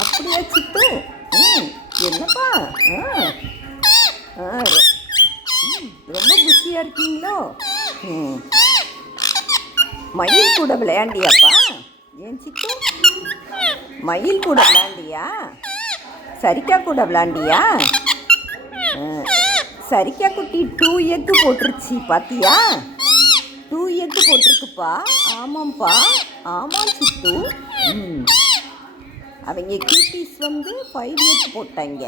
அப்படியா சித்து? என்னப்பா? ரொம்ப குஷியாக இருக்கீங்களோ? மயில் கூட விளையாண்டியாப்பா? ஏன் சித்து, மயில் கூட விளையாண்டியா? சரிக்கா கூட விளையாண்டியா? சரிக்கா குட்டி 2 எக்கு போட்டுருச்சு, பார்த்தியா? 2 எக்கு போட்டிருக்குப்பா. ஆமாம்ப்பா, ஆமாம் சித்து. அவங்க கியூட்டீஸ் வந்து 5 எக்கு போட்டாங்க.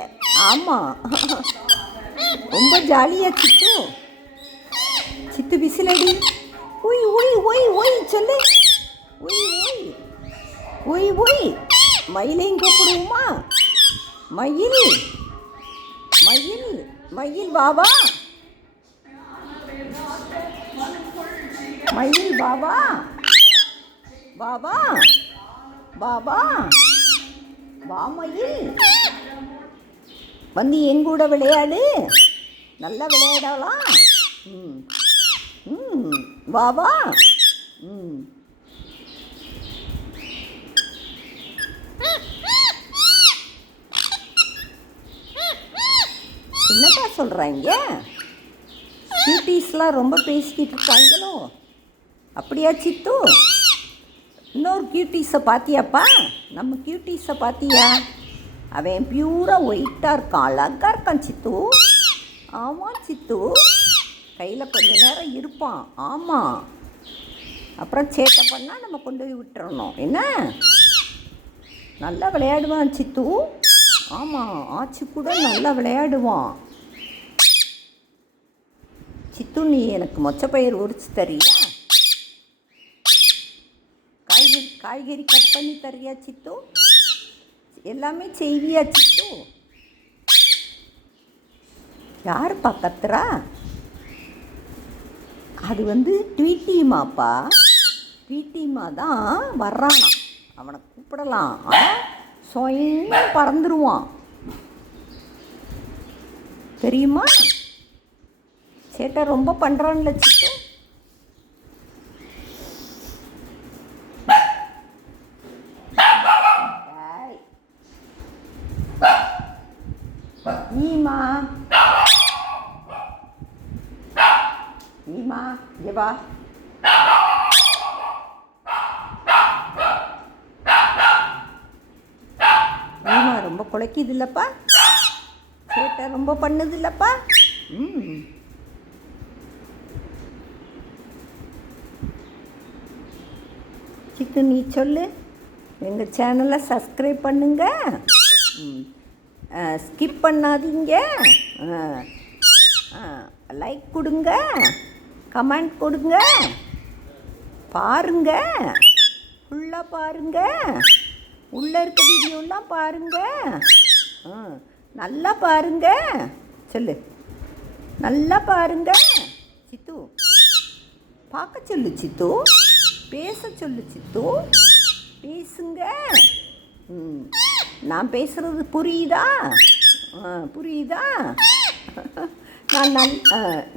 ஆமாம், ரொம்ப ஜாலியாக சித்து. சித்து விசிலடி. ஒய் ஒய் ஒய் ஒய் சொல்லு. ஒய் ஒய் ஒய் ஒய். மயிலையும் கூப்பிடுவோமா? மயில் மயில் மயில் பாபா, மயில் பாபா, பாபா பாபா வா மயில், வந்து எங்கூட விளையாடு. நல்லா விளையாடலாம். பாபா. என்னப்பா சொல்கிறாங்க? கியூட்டீஸ்லாம் ரொம்ப பேசிக்கிட்டு இருக்காங்களோ? அப்படியா சித்து? இன்னொரு கியூட்டீஸை பார்த்தியாப்பா? நம்ம கியூட்டீஸை பார்த்தியா? அவன் பியூராக ஒயிட்டாக இருக்கான், அழகாக இருக்கான் சித்து. ஆமாம் சித்து, கையில் கொஞ்ச நேரம் இருப்பான். ஆமாம், அப்புறம் சேட்டை பண்ணால் நம்ம கொண்டு போய் விட்டுறணும். என்ன, நல்லா விளையாடுவான் சித்து. ஆமாம், ஆச்சு கூட நல்லா விளையாடுவான். சித்து, நீ எனக்கு மொச்சப்பயிர் உரிச்சு தரியா? காய்கறி கட் பண்ணி தரியா சித்து? எல்லாமே செய்வியா சித்து? யார் கத்துறா? அது வந்து ட்வீட்டிமாப்பா. ட்வீட்டிமா தான் வர்றானா. அவனை கூப்பிடலாம், ஆனால் சொயின்னு பறந்துருவான், தெரியுமா? சேட்டை ரொம்ப பண்ணுறான்ல சித்து. ஈமா ஈமா இங்கே வா. ஈமா ரொம்ப குலைக்குது இல்லைப்பா? சேட்டை ரொம்ப பண்ணுது இல்லைப்பா? சித்து, நீ சொல்லு. எங்கள் சேனலை சப்ஸ்கிரைப் பண்ணுங்க, ஸ்கிப் பண்ணாதீங்க, லைக் கொடுங்க, கமெண்ட் கொடுங்க, பாருங்க, ஃபுல்லாக பாருங்க, உள்ளே இருக்க வீடியோலாம் பாருங்க, நல்லா பாருங்க. சொல்லு, நல்லா பாருங்க சித்து. பார்க்க சொல்லு சித்து, பேச சொல்லு சித்து, பேசுங்க. நான் பேசுகிறது புரியுதா? புரியுதா?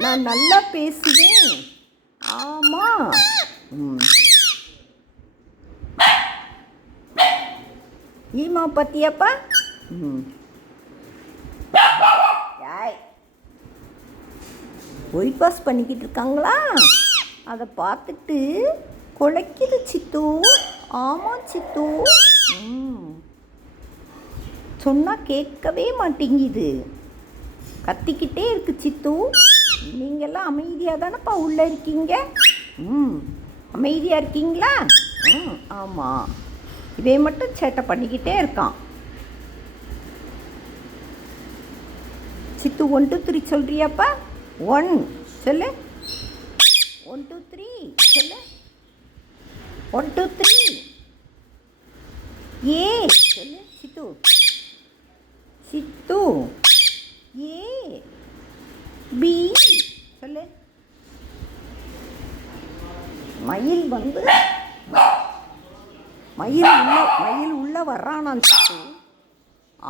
நான் நல்லா பேசுவேன். ஆமாம். ஈமா பத்தியாப்பா? ஒயிட் வாஷ் பண்ணிக்கிட்டு இருக்காங்களா? அதை பார்த்துட்டு குலைக்குது சித்து. ஆமாம் சித்து. சொன்னால் கேட்கவே மாட்டேங்குது, கத்திக்கிட்டே இருக்கு சித்து. நீங்கள்லாம் அமைதியாக தானேப்பா உள்ளே இருக்கீங்க? அமைதியாக இருக்கீங்களா? ஆமாம், இதே மட்டும் சேட்டை பண்ணிக்கிட்டே இருக்கான் சித்து. 1 2 3 சொல்கிறியாப்பா? 1 சொல்லு. 1 2 3 சொல்லு. 1 2 3 ஏ சொல்லு சித்து. சித்து, ஏ பி சொல்லு. மயில் வந்து மயில் உள்ள வர்றானான் சித்து.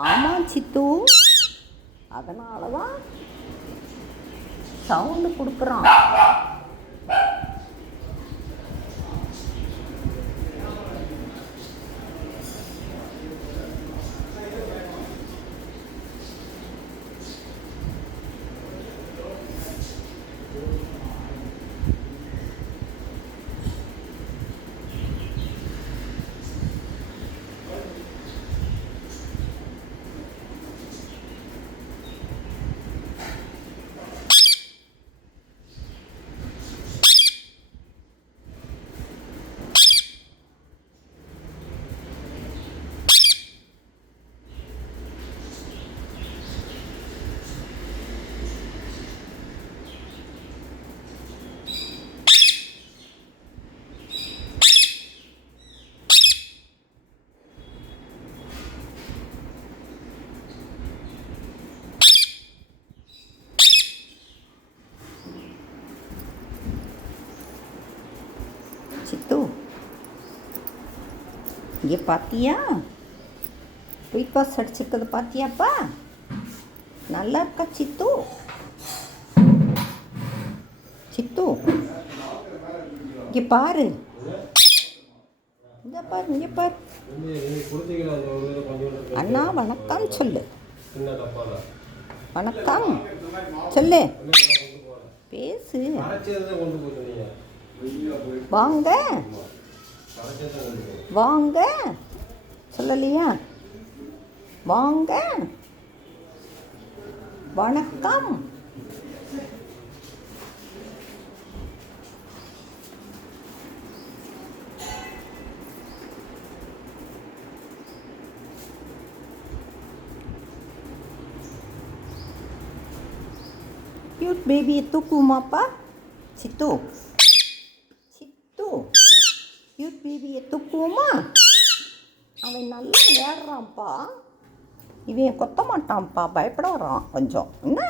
ஆமாம் சித்து, அதனால தான் சவுண்டு கொடுக்குறான். சித்து, இங்கே பார்த்தியா? ஒயிட் பாஸ் அடிச்சிருக்கிறது பார்த்தியாப்பா? நல்லா இருக்கா சித்து? சித்து, இங்கே பாரு, இங்கே பாரு, இங்கே பாரு. அண்ணா வணக்கம் சொல்லு. வணக்கம் சொல்லு, பேசு. வாங்க வாங்க சொல்லலையா? வாங்க, வணக்கம். கியூட் பேபியை தூக்குமாப்பா? சித்து, கியூட் பேபியை தூக்குவோமா? அவன் நல்லா விளையாடுறான்ப்பா. இவன் கொத்த மாட்டான்ப்பா, பயப்பட வரான் கொஞ்சம். என்ன